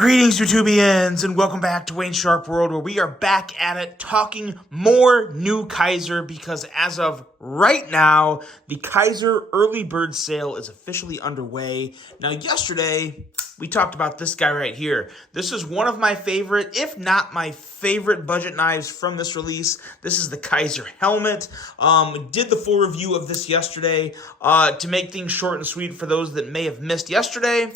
Greetings, YouTubians, and welcome back to Wayne Sharp World, where we are back at it talking more new Kizer, because as of right now, the Kizer early bird sale is officially underway. Now, yesterday, we talked about this guy right here. This is one of my favorite, if not my favorite, budget knives from this release. This is the Kizer helmet. We did the full review of this yesterday. To make things short and sweet for those that may have missed yesterday,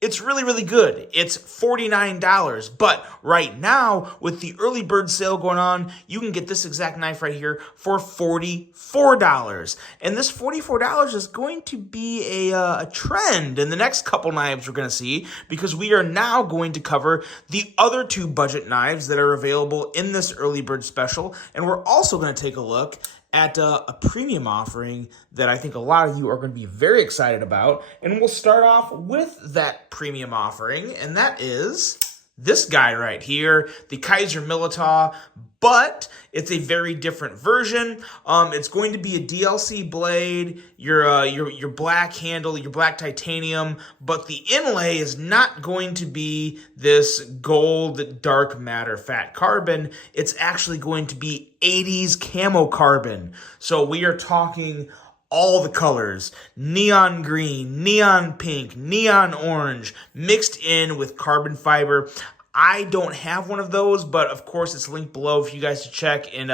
it's really, really good. It's $49, but right now, with the early bird sale going on, you can get this exact knife right here for $44. And this $44 is going to be a trend in the next couple knives we're going to see, because we are now going to cover the other two budget knives that are available in this early bird special, and we're also going to take a look at a premium offering that I think a lot of you are going to be very excited about. And we'll start off with that premium offering, and that is this guy right here, the Kizer Milano, but it's a very different version. It's going to be a DLC blade, your black handle, your black titanium, but the inlay is not going to be this gold dark matter fat carbon. It's actually going to be 80s camo carbon. So we are talking all the colors, neon green, neon pink, neon orange, mixed in with carbon fiber. I don't have one of those, but of course it's linked below for you guys to check and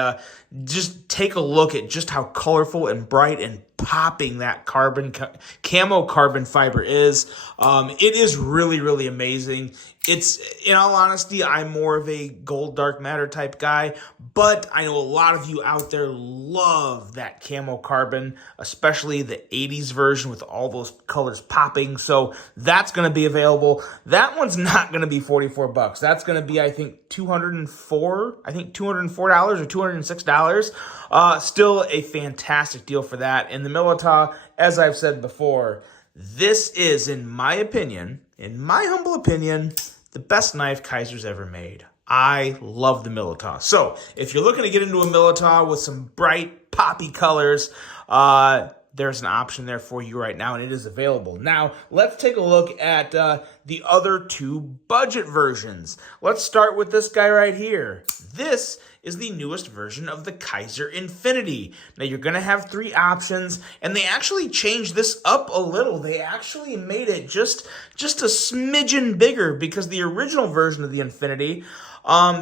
just take a look at just how colorful and bright and popping that camo carbon fiber is. It is really, really amazing. It's, in all honesty, I'm more of a gold dark matter type guy, but I know a lot of you out there love that camo carbon, especially the 80s version with all those colors popping. So that's going to be available. That one's not going to be $44. That's going to be, I think, $204 or $206. Still a fantastic deal for that. And the Milano, as I've said before, this is, in my opinion, in my humble opinion, the best knife Kizer's ever made. I love the Milano. So if you're looking to get into a Milano with some bright, poppy colors, there's an option there for you right now, and it is available. Now, let's take a look at the other two budget versions. Let's start with this guy right here. This is the newest version of the Kizer Infiniti. Now, you're going to have three options, and they actually changed this up a little. They actually made it just a smidgen bigger, because the original version of the Infiniti,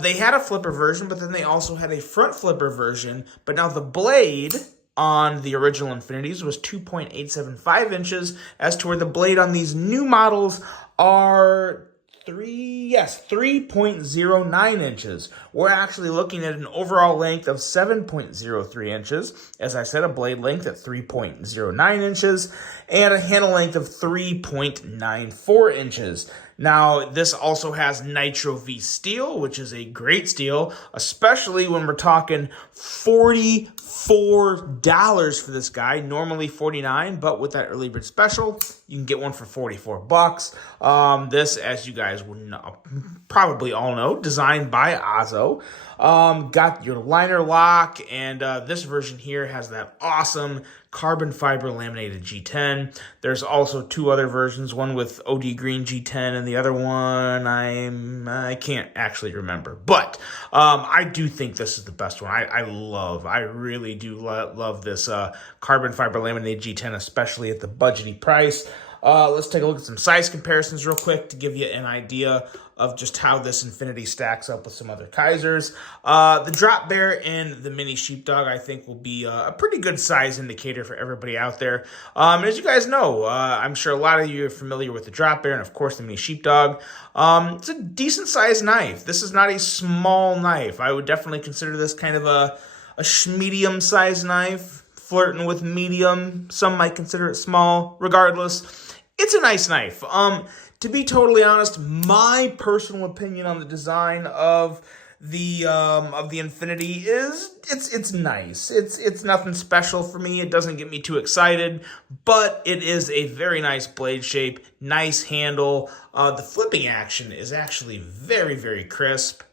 they had a flipper version, but then they also had a front flipper version. But now the blade on the original Infinitis was 2.875 inches, as to where the blade on these new models are 3.09 inches. We're actually looking at an overall length of 7.03 inches. As I said, a blade length at 3.09 inches and a handle length of 3.94 inches. Now, this also has Nitro V steel, which is a great steel, especially when we're talking $44 for this guy. Normally $49, but with that early bird special, you can get one for $44. This, as you guys will know, probably all know, designed by Azo. Got your liner lock, and this version here has that awesome carbon fiber laminated G10. There's also two other versions, one with OD green G10 and the other one I can't actually remember. But I do think this is the best one. I really do love this carbon fiber laminated G10, especially at the budgety price. Let's take a look at some size comparisons real quick to give you an idea of just how this Infiniti stacks up with some other Kizers. The drop bear and the mini sheepdog, I think, will be a pretty good size indicator for everybody out there. And as you guys know, I'm sure a lot of you are familiar with the drop bear and, of course, the mini sheepdog. It's a decent sized knife. This is not a small knife. I would definitely consider this kind of a medium sized knife, flirting with medium. Some might consider it small. Regardless, it's a nice knife. To be totally honest, my personal opinion on the design of the Infiniti is it's nice. It's nothing special for me. It doesn't get me too excited, but it is a very nice blade shape, nice handle. The flipping action is actually very, very crisp.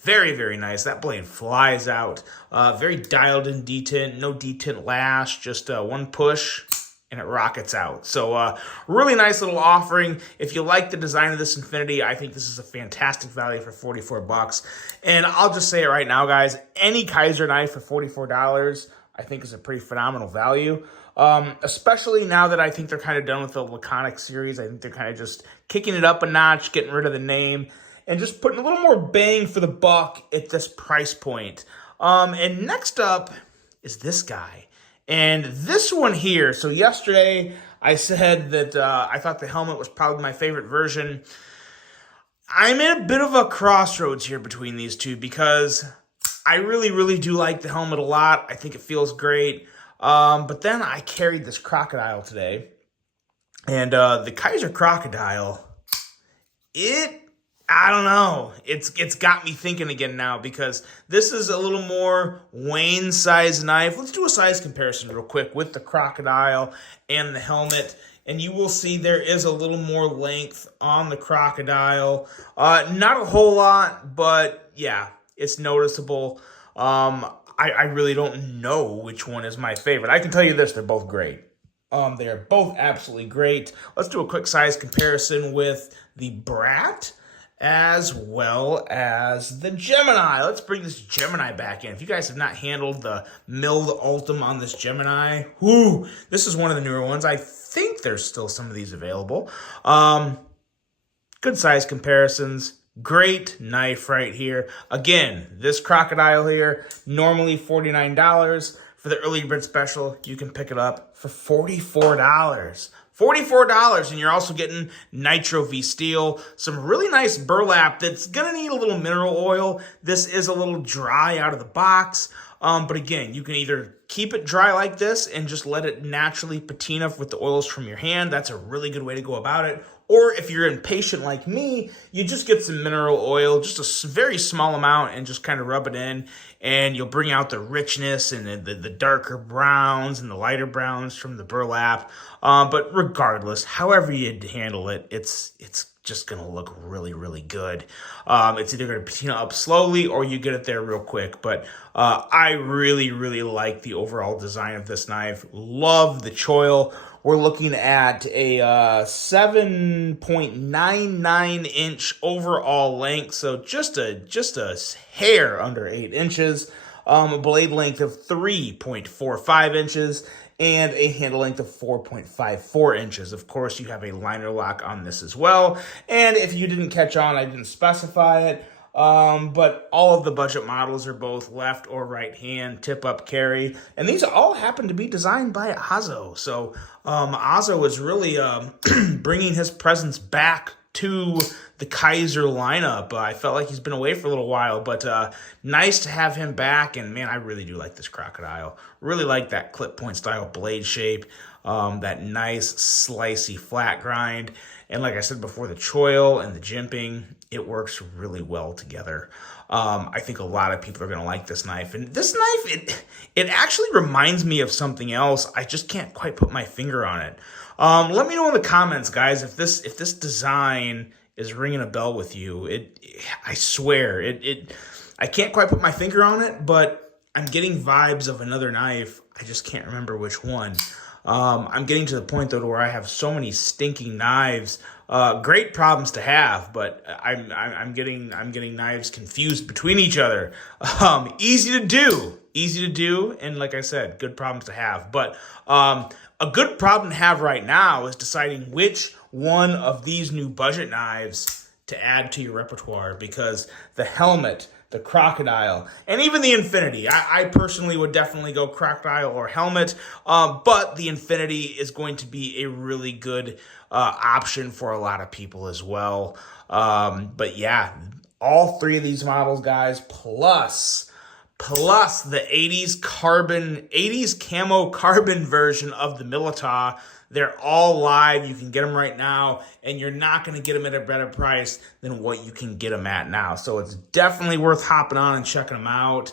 Very, very nice. That blade flies out. Very dialed in detent, no detent lash, just one push. and it rockets out. So really nice little offering. If you like the design of this Infiniti, I think this is a fantastic value for $44. And I'll just say it right now, guys, any Kizer knife for $44 I think is a pretty phenomenal value. Especially now that I think they're kind of done with the Laconic series. I think they're kind of just kicking it up a notch, getting rid of the name, and just putting a little more bang for the buck at this price point. And next up is this guy. And this one here, so yesterday I said that I thought the helmet was probably my favorite version. I'm at a bit of a crossroads here between these two because I really, really do like the helmet a lot. I think it feels great. But then I carried this Crocodile today. And the Kizer Crocodile, I don't know. It's got me thinking again now because this is a little more Wayne size knife. Let's do a size comparison real quick with the Crocodile and the helmet. And you will see there is a little more length on the Crocodile. Not a whole lot, but yeah, it's noticeable. I really don't know which one is my favorite. I can tell you this, they're both great. They are both absolutely great. Let's do a quick size comparison with the Brat as well as the Gemini. Let's bring this Gemini back in. If you guys have not handled the milled Ultim on this Gemini, this is one of the newer ones. I think there's still some of these available. Good size comparisons. Great knife right here. Again, this Crocodile here, normally $49. For the early bird special, you can pick it up for $44. $44, and you're also getting Nitro V Steel, some really nice burlap that's going to need a little mineral oil. This is a little dry out of the box, but again, you can either keep it dry like this and just let it naturally patina with the oils from your hand. That's a really good way to go about it. Or if you're impatient like me, you just get some mineral oil, just a very small amount, and just kind of rub it in, and you'll bring out the richness and the darker browns and the lighter browns from the burlap. But regardless, however you handle it, it's just going to look really, really good. It's either going to patina up slowly or you get it there real quick. But I really, really like the overall design of this knife. Love the choil. We're looking at a 7.99 inch overall length, so just a hair under 8 inches. A blade length of 3.45 inches and a handle length of 4.54 inches. Of course, you have a liner lock on this as well. And if you didn't catch on, I didn't specify it. But all of the budget models are both left or right hand tip-up carry. And these all happen to be designed by Azo. So Azo is really bringing his presence back to the Kizer lineup. I felt like he's been away for a little while, but nice to have him back. And man, I really do like this Crocodile. Really like that clip point style blade shape, that nice slicey flat grind. And like I said before, the choil and the jimping, it works really well together. I think a lot of people are going to like this knife. And this knife, it actually reminds me of something else. I just can't quite put my finger on it. Let me know in the comments, guys, if this design is ringing a bell with you. I swear, I can't quite put my finger on it, but I'm getting vibes of another knife. I just can't remember which one. I'm getting to the point though where I have so many stinking knives. Great problems to have, but I'm getting knives confused between each other. Easy to do, and like I said, good problems to have. But a good problem to have right now is deciding which one of these new budget knives to add to your repertoire, because the helmet, the Crocodile, and even the Infiniti. I personally would definitely go Crocodile or helmet, but the Infiniti is going to be a really good option for a lot of people as well. But yeah, all three of these models, guys, plus the 80s camo carbon version of the Milita. They're all live. You can get them right now, and you're not going to get them at a better price than what you can get them at now. So it's definitely worth hopping on and checking them out.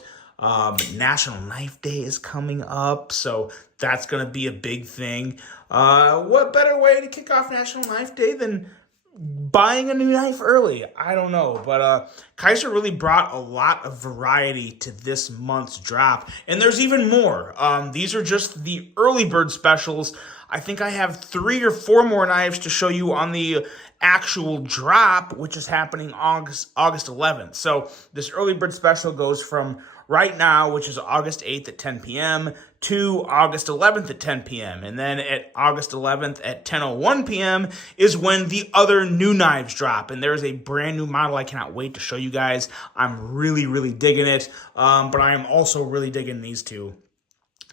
National Knife Day is coming up, so that's going to be a big thing. What better way to kick off National Knife Day than buying a new knife early? I don't know, but Kizer really brought a lot of variety to this month's drop, and there's even more. These are just the early bird specials. I think I have 3 or 4 more knives to show you on the actual drop, which is happening August 11th. So this early bird special goes from right now, which is August 8th at 10 p.m., to August 11th at 10 p.m. And then at August 11th at 10:01 p.m. is when the other new knives drop. And there's a brand new model I cannot wait to show you guys. I'm really, really digging it. But I am also really digging these two,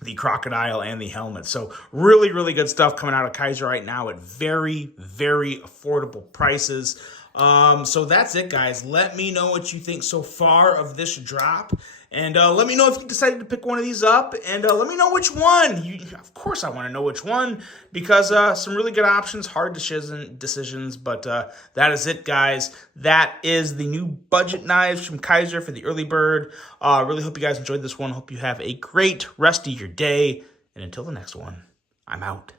the Crocodile and the helmet. So really, really good stuff coming out of Kizer right now at very, very affordable prices. So that's it, guys. Let me know what you think so far of this drop. And let me know if you decided to pick one of these up. And let me know which one. Of course, I want to know which one, because some really good options, hard decisions. But that is it, guys. That is the new budget knives from Kizer for the early bird. Really hope you guys enjoyed this one. Hope you have a great rest of your day. And until the next one, I'm out.